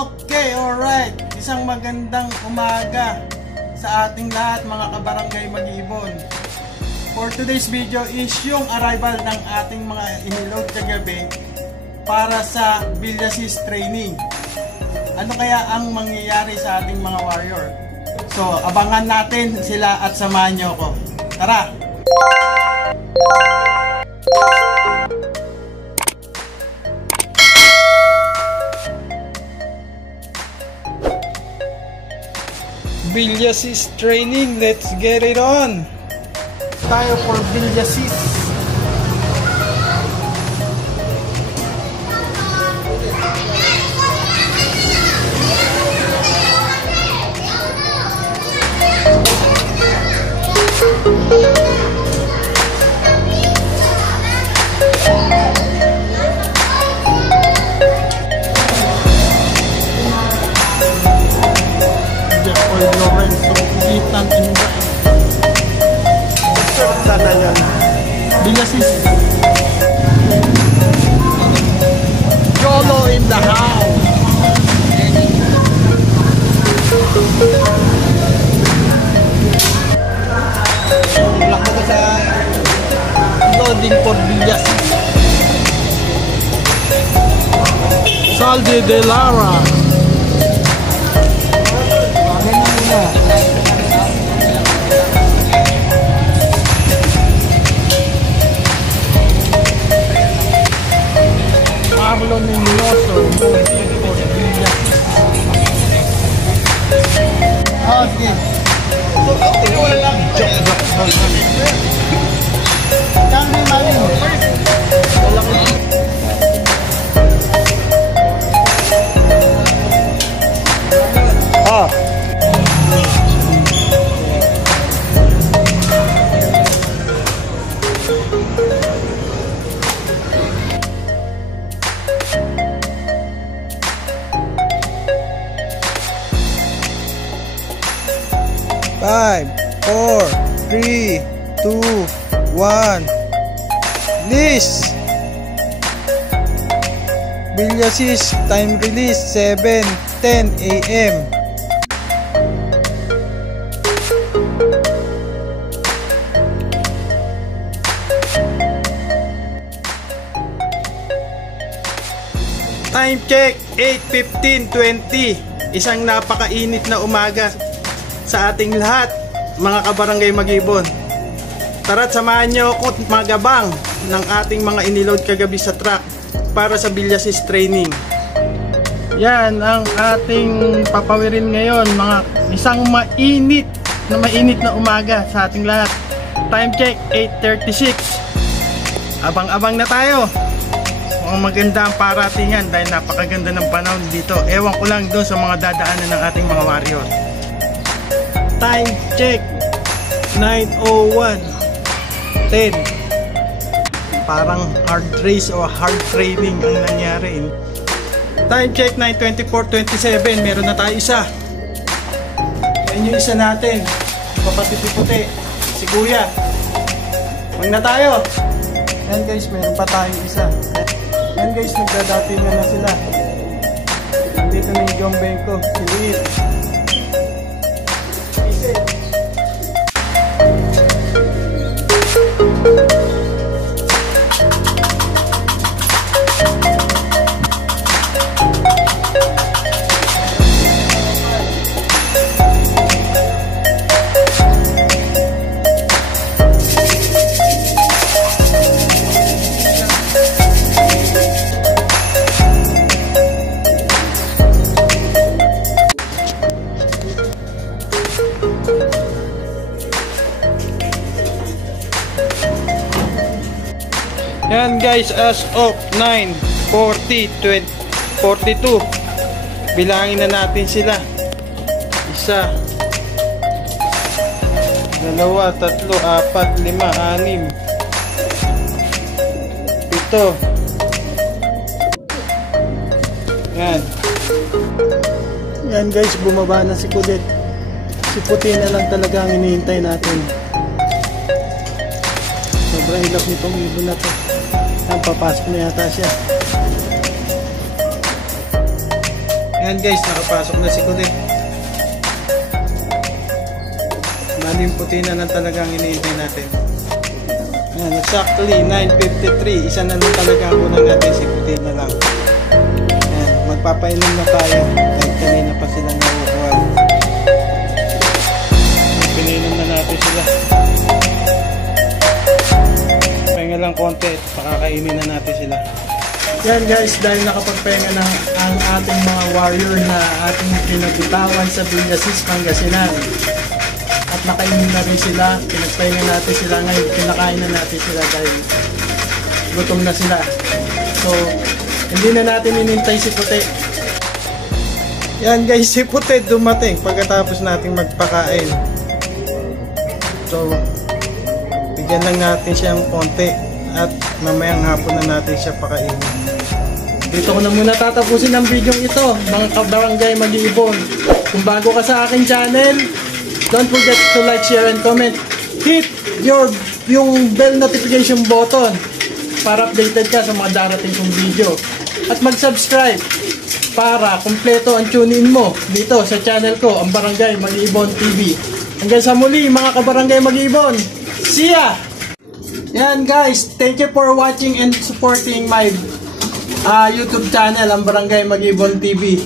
Okay, alright. Isang magandang umaga sa ating lahat mga kabarangay Mag-ibon. For today's video is yung arrival ng ating mga inilog kagabi para sa Villasis training. Ano kaya ang mangyayari sa ating mga warrior? So, abangan natin sila at samahan nyo ko. Tara! Villasis training, let's get it on! Tayo for Villasis. Sana yan. Villasis. YOLO in the house. Lakad ka sa loading for Villasis. Saldi de Lara. Marlon Mendoza, okay. Kami mali. Five, 4, 3, 2, 1. Release. Villasis time release 7:10 AM. Time check 8:15:20. Isang napakainit na umaga sa ating lahat mga kabarangay Mag-ibon. Tara't samahan nyo ako magabang ng ating mga iniload kagabi sa truck para sa Villasis training. Yan ang ating papawirin ngayon, mga isang mainit na umaga sa ating lahat. Time check 8:36. Abang-abang na tayo. Mga maganda ang paratingan dahil napakaganda ng panahon dito. Ewan ko lang doon sa mga dadaanan ng ating mga warrior. Time check 9:01:10. Parang hard race o hard training ang nangyari. Time check 9:24:27. Meron na tayo isa. Yan yung isa natin, kapatid-puti, si Kuya. Huwag na tayo. Yan guys, meron pa tayong isa. Yan guys, nagdadatingan na sila. Dito na yung Jombeng ko, si Luis. Yan guys, as of 9:40:42, bilangin na natin sila. 1, 2, 3, 4, 5, 6, 7. Yan guys, bumaba na si Kudet. Si Puti na lang talaga ang hinihintay natin. Sobrang hilap nitong ibon na to. Yan, papasok na yata siya. Ayan guys, nakapasok na si Kulit. Maling puti na lang talagang hinihintay natin. Ayan, exactly 9:53. Isa na lang talaga ang unang natin, si Puti na lang. Ayan, magpapainom na tayo. Kahit kanina pa sila nakukuha. Pinainom na natin sila. Pahinga lang konti, pakakainin na natin sila. Yan guys, dahil nakapagpahinga na ang ating mga warrior na ating pinabitawan sa Villasis, Pangasinan. At nakainin na rin sila, pinagpahinga natin sila ngayon, pinakain na natin sila dahil gutom na sila. So, hindi na natin inintay si Puti. Yan guys, si Puti dumating pagkatapos nating magpakain. So, bigyan lang natin siya ng konti at mamayang hapon na natin siya pakainin. Dito ko na muna tatapusin ang video ito, mga kabarangay mag-iibon. Kung bago ka sa aking channel, don't forget to like, share, and comment. Hit yung bell notification button para updated ka sa mga darating kong video. At mag-subscribe para kumpleto ang tune-in mo dito sa channel ko, ang Barangay Mag-iibon TV. Hanggang sa muli mga kabarangay mag-iibon. See ya! Yan guys, thank you for watching and supporting my YouTube channel, ang Barangay Mag-iibon TV.